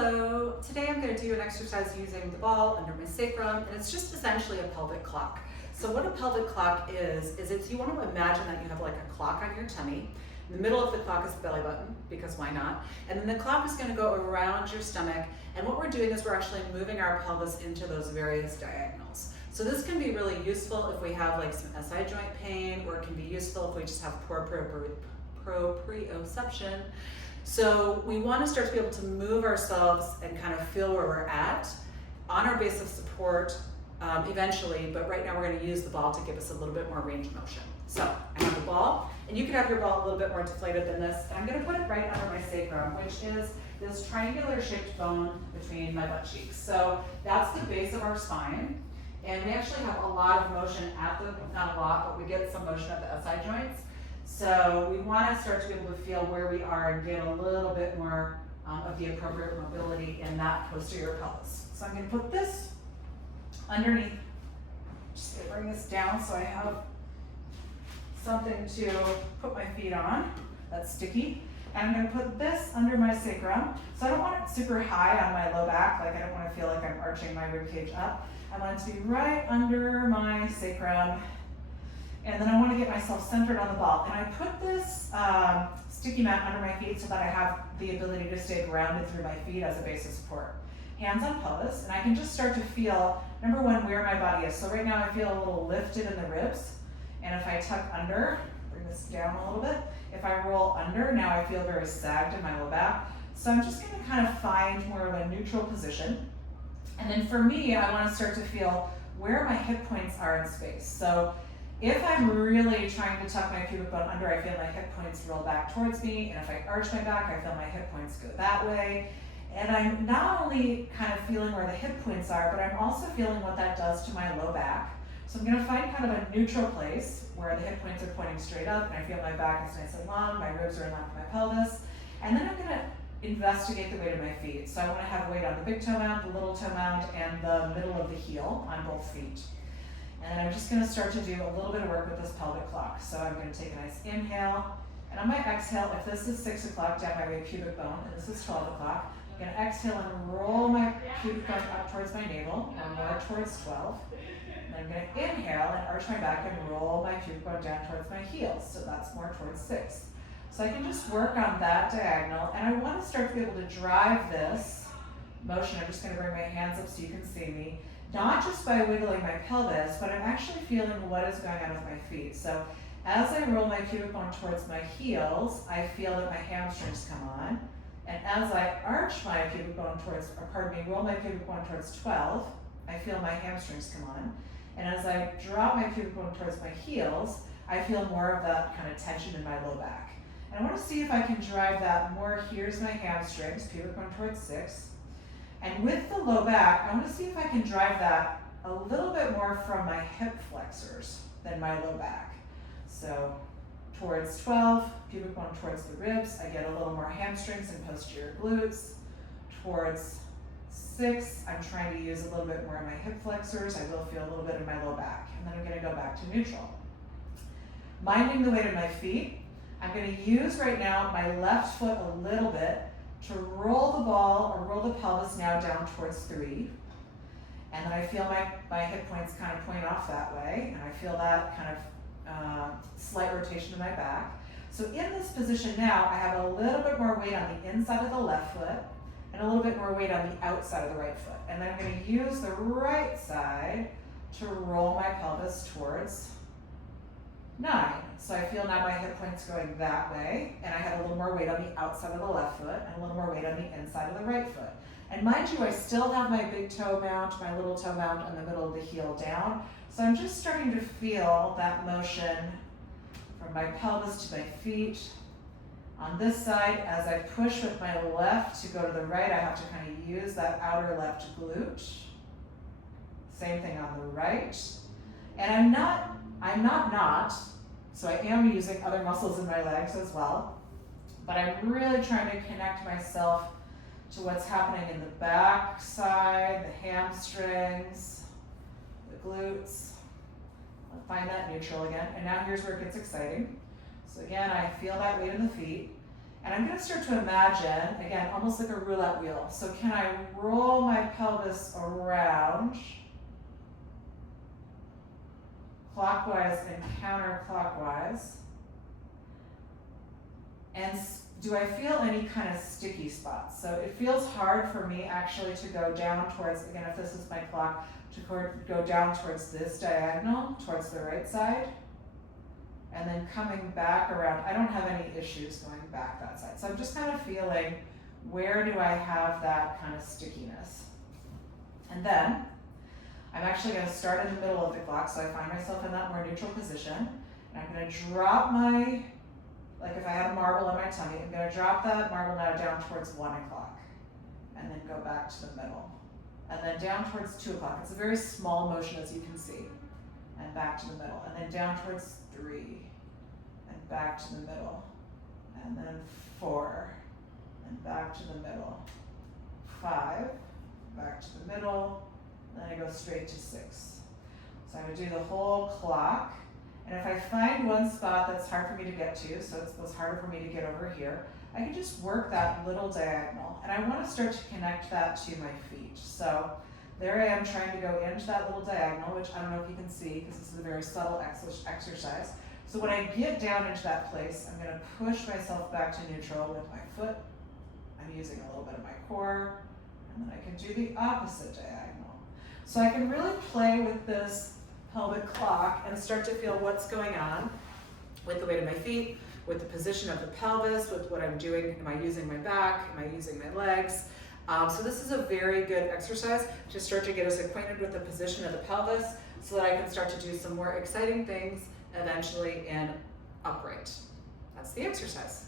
Hello, today I'm going to do an exercise using the ball under my sacrum, and it's just essentially a pelvic clock. So what a pelvic clock is it's, you want to imagine that you have like a clock on your tummy. In the middle of the clock is the belly button, because why not? And then the clock is going to go around your stomach, and what we're doing is we're actually moving our pelvis into those various diagonals. So this can be really useful if we have like some SI joint pain, or it can be useful if we just have poor proprioception. So we want to start to be able to move ourselves and kind of feel where we're at on our base of support eventually, but right now we're going to use the ball to give us a little bit more range of motion. So I have the ball, and you can have your ball a little bit more deflated than this, and I'm going to put it right under my sacrum, which is this triangular shaped bone between my butt cheeks. So that's the base of our spine, and we actually have a lot of motion at the, not a lot, but we get some motion at the SI joints. So we want to start to be able to feel where we are and get a little bit more of the appropriate mobility in that posterior pelvis. So I'm going to put this underneath, just going to bring this down so I have something to put my feet on that's sticky. And I'm going to put this under my sacrum. So I don't want it super high on my low back, like I don't want to feel like I'm arching my rib cage up. I want it to be right under my sacrum. And then I want to get myself centered on the ball. And I put this sticky mat under my feet so that I have the ability to stay grounded through my feet as a base of support. Hands on pelvis, and I can just start to feel, number one, where my body is. So right now I feel a little lifted in the ribs. And if I tuck under, bring this down a little bit. If I roll under, now I feel very sagged in my low back. So I'm just going to kind of find more of a neutral position. And then for me, I want to start to feel where my hip points are in space. So if I'm really trying to tuck my pubic bone under, I feel my hip points roll back towards me, and if I arch my back, I feel my hip points go that way. And I'm not only kind of feeling where the hip points are, but I'm also feeling what that does to my low back. So I'm going to find kind of a neutral place where the hip points are pointing straight up, and I feel my back is nice and long, my ribs are in line with my pelvis. And then I'm going to investigate the weight of my feet. So I want to have weight on the big toe mound, the little toe mound, and the middle of the heel on both feet. And I'm just going to start to do a little bit of work with this pelvic clock. So I'm going to take a nice inhale, and on my exhale, if this is 6 o'clock down my way pubic bone, and this is 12 o'clock, I'm going to exhale and roll my pubic bone up towards my navel, or more towards 12. And I'm going to inhale and arch my back and roll my pubic bone down towards my heels, so that's more towards 6. So I can just work on that diagonal, and I want to start to be able to drive this motion. I'm just going to bring my hands up so you can see me. Not just by wiggling my pelvis, but I'm actually feeling what is going on with my feet. So as I roll my pubic bone towards my heels, I feel that my hamstrings come on. And as I arch my pubic bone towards, roll my pubic bone towards 12, I feel my hamstrings come on. And as I drop my pubic bone towards my heels, I feel more of that kind of tension in my low back. And I want to see if I can drive that more. Here's my hamstrings, pubic bone towards 6. And with the low back, I want to see if I can drive that a little bit more from my hip flexors than my low back. So towards 12, pubic bone towards the ribs, I get a little more hamstrings and posterior glutes. Towards 6, I'm trying to use a little bit more of my hip flexors. I will feel a little bit in my low back. And then I'm going to go back to neutral. Minding the weight of my feet, I'm going to use right now my left foot a little bit to roll the ball or roll the pelvis now down towards 3. And then I feel my hip points kind of point off that way, and I feel that kind of slight rotation of my back. So in this position now, I have a little bit more weight on the inside of the left foot and a little bit more weight on the outside of the right foot. And then I'm going to use the right side to roll my pelvis towards 9. So I feel now my hip points going that way, and I have a little more weight on the outside of the left foot and a little more weight on the inside of the right foot. And mind you, I still have my big toe mount, my little toe mount, and the middle of the heel down. So I'm just starting to feel that motion from my pelvis to my feet. On this side, as I push with my left to go to the right, I have to kind of use that outer left glute. Same thing on the right. And I'm not, so I am using other muscles in my legs as well, but I'm really trying to connect myself to what's happening in the back side, the hamstrings, the glutes. I'll find that neutral again. And now here's where it gets exciting. So again, I feel that weight in the feet, And I'm gonna start to imagine, again, almost like a roulette wheel. So can I roll my pelvis around clockwise and counterclockwise? And do I feel any kind of sticky spots? So it feels hard for me actually to go down towards, again, if this is my clock, to go down towards this diagonal, towards the right side, and then coming back around. I don't have any issues going back that side. So I'm just kind of feeling, where do I have that kind of stickiness? And then I'm actually going to start in the middle of the clock, so I find myself in that more neutral position. And I'm going to drop my, like if I had a marble on my tummy, I'm going to drop that marble now down towards 1 o'clock, and then go back to the middle. And then down towards 2 o'clock. It's a very small motion, as you can see. And back to the middle. And then down towards 3. And back to the middle. And then 4. And back to the middle. 5. Back to the middle. And then I go straight to 6. So I'm going to do the whole clock. And if I find one spot that's hard for me to get to, so it was harder for me to get over here, I can just work that little diagonal. And I want to start to connect that to my feet. So there I am trying to go into that little diagonal, which I don't know if you can see because this is a very subtle exercise. So when I get down into that place, I'm going to push myself back to neutral with my foot. I'm using a little bit of my core. And then I can do the opposite diagonal. So I can really play with this pelvic clock and start to feel what's going on with the weight of my feet, with the position of the pelvis, with what I'm doing. Am I using my back? Am I using my legs? So this is a very good exercise to start to get us acquainted with the position of the pelvis so that I can start to do some more exciting things eventually in upright. That's the exercise.